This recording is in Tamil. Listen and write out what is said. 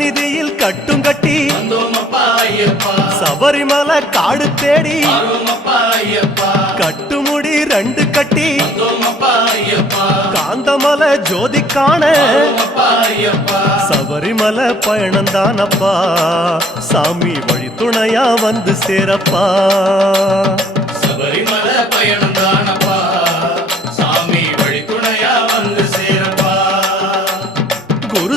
சந்நிதியில் கட்டும் கட்டி சபரிமலை காடு தேடி கட்டுமுடி 2 கட்டி காந்தமலை ஜோதி காண சபரிமலை பயணந்தானப்பா சாமி வழி துணையா வந்து சேரப்பா சபரிமலை பயணம்